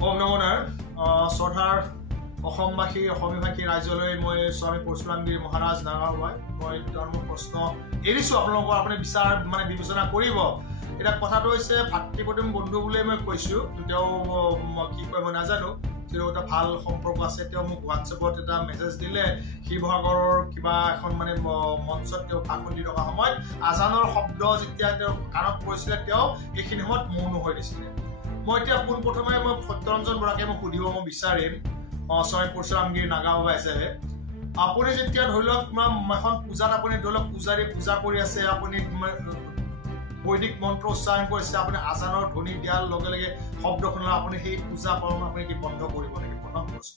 ওম নমো নাৰায়ণ শ্ৰদ্ধাৰ অসমবাসী অসমীয়াভাষী ৰাইজলৈ মই স্বামী পৰশুৰামগিৰি মহাৰাজ নাগাওৱাই মই মোৰ প্ৰশ্ন এৰিছো আপোনালোকৰ আপুনি বিচাৰ বিবেচনা কৰিব এটা কথাটো হৈছে ভাতৃপ্ৰতিম বন্ধু বুলি মই কৈছো তেওঁ কি কয় মই নাজানো তেওঁ এটা ভাল সম্পৰ্ক আছে তেওঁ মোক হোৱাটছএপত এটা মেছেজ দিলে শিৱসাগৰৰ কিবা এখন মঞ্চত তেওঁ ভাষণ দি থকা সময়ত আজানৰ শব্দ যেতিয়া তেওঁ কাণত পৰিছিলে তেওঁ এইখিনি সময়ত মৌন হৈ দিছিলে মই এতিয়া পোনপ্ৰথমে মই সত্যৰঞ্জন বৰাকে মই সুধিব মই বিচাৰিম স্বামী পৰশুৰামগিৰি নাগাওৱা হিচাপে আপুনি যেতিয়া ধৰি লওক এখন পূজাত আপুনি ধৰি লওক পূজাৰী পূজা কৰি আছে আপুনি বৈদিক মন্ত্ৰ উচ্চাৰণ কৰিছে আপুনি আজানৰ ধ্বনি দিয়াৰ লগে লগে শব্দ শুনিলে আপুনি সেই পূজা কৰ্ম আপুনি কি বন্ধ কৰিব নেকি প্ৰথম প্ৰশ্ন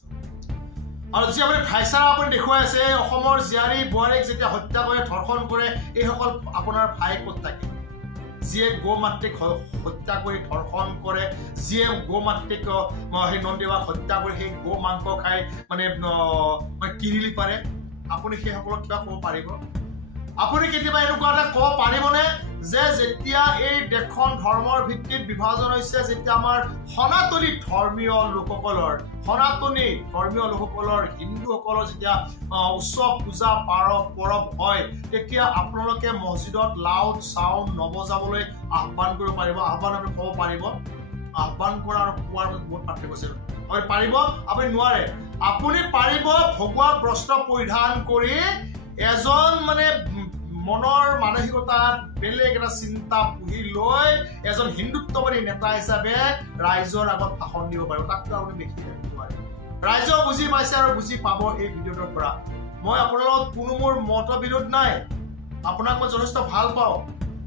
আৰু যেতিয়া আপুনি ভাইচাৰা আপুনি দেখুৱাই আছে অসমৰ জীয়াৰী বোৱাৰীক যেতিয়া হত্যা কৰে ধৰ্ষণ কৰে এইসকল আপোনাৰ ভাই ক'ত থাকে যিয়ে গো মাতৃক হত্যা কৰি ধৰ্ষণ কৰে যিয়ে গো মাতৃক সেই নন্দীবাক হত্যা কৰি সেই গো মাংস খাই কিনিলি পাৰে আপুনি সেইসকলক কিবা ক'ব পাৰিব আপুনি কেতিয়াবা এনেকুৱা এটা ক'ব পাৰিবনে যে যেতিয়া এই দেশখন ধৰ্মৰ ভিত্তিত বিভাজন হৈছে যেতিয়া আমাৰ সনাতনী ধৰ্মীয় লোকসকলৰ হিন্দুসকলৰ যেতিয়া উৎসৱ পূজা পৰব হয় তেতিয়া আপোনালোকে মছজিদত লাউড চাউণ্ড নবজাবলৈ আহ্বান কৰিব পাৰিব আহ্বান আপুনি ক'ব পাৰিব আহ্বান কৰা আৰু কোৱাৰ বহুত পাৰ্থক্য আছে আপুনি পাৰিব আপুনি নোৱাৰে আপুনি পাৰিব ভগৱা বস্ত্ৰ পৰিধান কৰি এজন মনৰ মানসিকতাত বেলেগ এটা চিন্তা পুহি লৈ এজন হিন্দুত্ববাদী নেতা হিচাপে ৰাইজৰ আগত ভাষণ দিব পাৰিব তাতকৈ আপুনি দেখি নোৱাৰে ৰাইজেও বুজি পাইছে আৰু বুজি পাব এই ভিডিঅ'টোৰ পৰা মই আপোনাৰ লগত কোনো মোৰ মতবিৰোধ নাই আপোনাক মই যথেষ্ট ভাল পাওঁ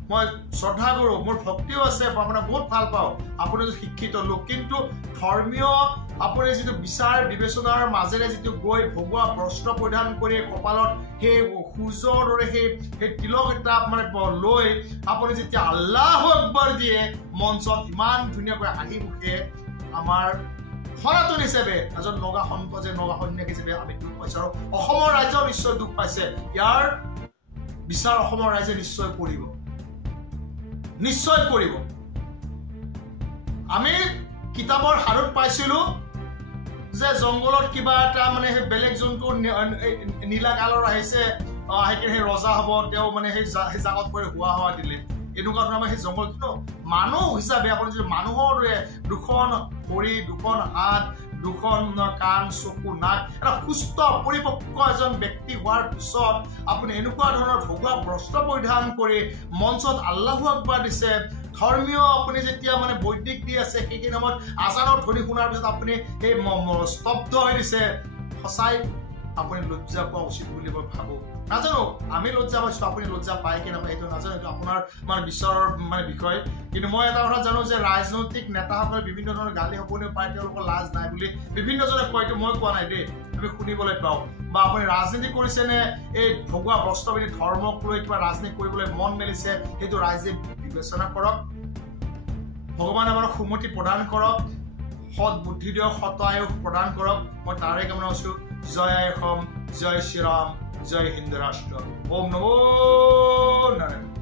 মই শ্ৰদ্ধা কৰো মোৰ ভক্তিও আছে আপোনাক বহুত ভাল পাওঁ আপুনি শিক্ষিত লোক কিন্তু ধৰ্মীয় আপুনি যিটো বিচাৰ বিবেচনাৰ মাজেৰে যিটো গৈ ভগৱা বস্ত্ৰ পৰিধান কৰি কপালত সেই সূৰ্যৰ দৰে সেই তিলক এটা লৈ আপুনি যেতিয়া আল্লাহু আকবৰ দিয়ে মঞ্চত ইমান ধুনীয়াকৈ হাঁহি মুখে আমাৰ সনাতন হিচাপে এজন নগা সন্ত যে নগা সন্যাসী হিচাপে আমি দুখ পাইছো আৰু অসমৰ ৰাইজেও নিশ্চয় দুখ পাইছে ইয়াৰ বিচাৰ অসমৰ ৰাইজে নিশ্চয় কৰিব আমি কিতাপৰ হাৰত পাইছিলো যে জংগলত কিবা এটা বেলেগ জন্তু নীলা কালৰ আহিছে আহি সেই ৰজা হ'ব তেওঁ সেই জাগত পৰি হোৱা দিলে এনেকুৱা ধৰণৰ সেই জংঘল কিন্তু মানুহ হিচাপে আপুনি যদি মানুহৰ দৰে দুখন ভৰি দুখন হাত দুখন কাণ চকু নাক এটা সুস্থ পৰিপক্ক এজন ব্যক্তি হোৱাৰ পিছত আপুনি এনেকুৱা ধৰণৰ ভগৱা বস্ত্ৰ পৰিধান কৰি মঞ্চত আল্লাহু আকবৰ দিছে ধৰ্মীয় আপুনি যেতিয়া বৈদিক দি আছে সেইখিনি সময়ত আজানৰ ধ্বনি শুনাৰ পিছত আপুনি সেই স্তব্ধ হৈ দিছে সঁচাই আপুনি লজ্জা পোৱা উচিত বুলি মই ভাবো নাজানো আমি লজ্জা পাইছো আপুনি লজ্জা পায় কি নাপায় সেইটো নাজানো এইটো আপোনাৰ ঈশ্বৰৰ বিষয় কিন্তু মই এটা কথা জানো যে ৰাজনৈতিক নেতাসকলে বিভিন্ন ধৰণৰ গালি সপনিও পায় তেওঁলোকৰ লাজ নাই বুলি বিভিন্নজনে কয় এইটো মই কোৱা নাই দেই আমি শুনিবলৈ পাওঁ বা আপুনি ৰাজনীতি কৰিছে নে এই ভগৱা বস্ত্ৰবিধি ধৰ্মক লৈ কিবা ৰাজনীতি কৰিবলৈ মন মেলিছে সেইটো ৰাইজে বিবেচনা কৰক ভগৱানে আমাক সুমতি প্ৰদান কৰক সৎ বুদ্ধি দিয়ক সৎ আয়ুস প্ৰদান কৰক মই তাৰে কামনা কৰিছো জয় আই অসম জয় শ্ৰীৰাম জয় হিন্দ ৰাষ্ট্ৰ ওম নমো নাৰায়ণ